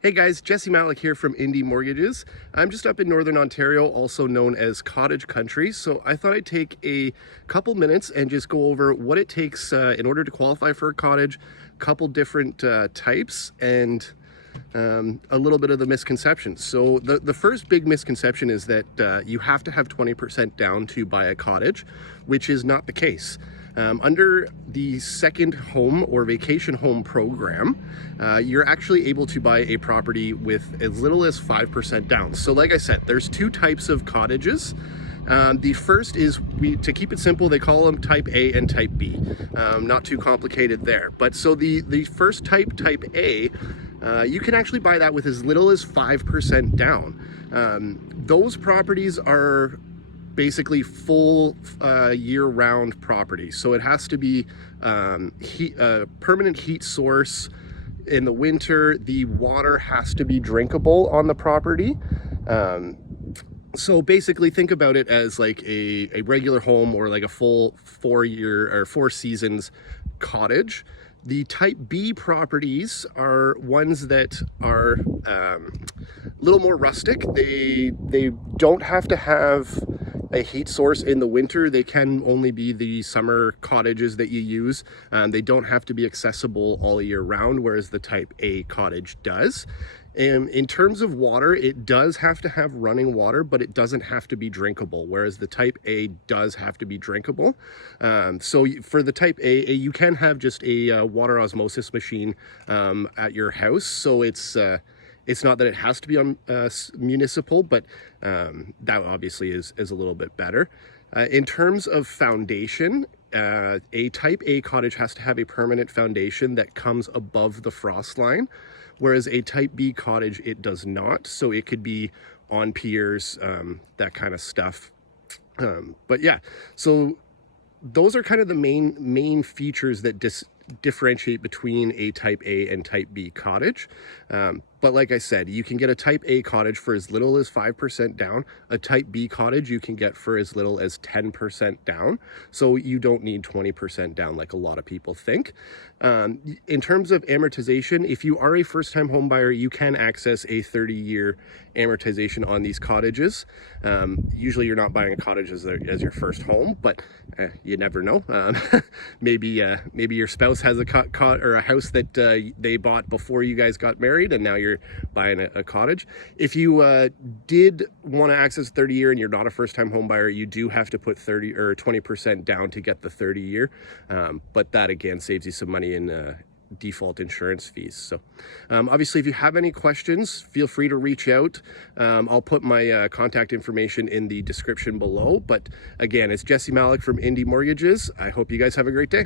Hey guys, Jesse Malek here from Indi Mortgages. I'm just up in Northern Ontario, also known as Cottage Country, so I thought I'd take a couple minutes and just go over what it takes in order to qualify for a cottage, a couple different types, and a little bit of the misconceptions. So the first big misconception is that you have to have 20% down to buy a cottage, which is not the case. Under the second home or vacation home program, you're actually able to buy a property with as little as 5% down. So like I said, there's two types of cottages. The first is, to keep it simple, they call them type A and type B. Not too complicated there. But so the first type A, you can actually buy that with as little as 5% down. Those properties are basically full year-round property. So it has to be permanent heat source. In the winter, the water has to be drinkable on the property. So basically think about it as like a regular home or like a full 4-year or 4 seasons cottage. The type B properties are ones that are a little more rustic. They don't have to have a heat source in the winter. They can only be the summer cottages that you use. They don't have to be accessible all year round, whereas the type A cottage does. In terms of water, it does have to have running water, but it doesn't have to be drinkable, whereas the type A does have to be drinkable. So for the type A, you can have just a water osmosis machine at your house. So it's not that it has to be on municipal, but that obviously is a little bit better. In terms of foundation, a type A cottage has to have a permanent foundation that comes above the frost line, whereas a type B cottage, it does not. So it could be on piers, that kind of stuff. But yeah, so those are kind of the main features that differentiate between a type A and type B cottage. But like I said, you can get a type A cottage for as little as 5% down. A type B cottage you can get for as little as 10% down. So you don't need 20% down like a lot of people think. In terms of amortization, if you are a first-time home buyer, you can access a 30-year amortization on these cottages. Usually you're not buying a cottage as your first home, but you never know. Maybe your spouse has a house that they bought before you guys got married, and now you're buying a cottage. If you did want to access 30-year and you're not a first-time home buyer, you do have to put 30 or 20% down to get the 30-year. But that again saves you some money in default insurance fees. So obviously if you have any questions, feel free to reach out. I'll put my contact information in the description below. But again, it's Jesse Malek from Indi Mortgages. I hope you guys have a great day.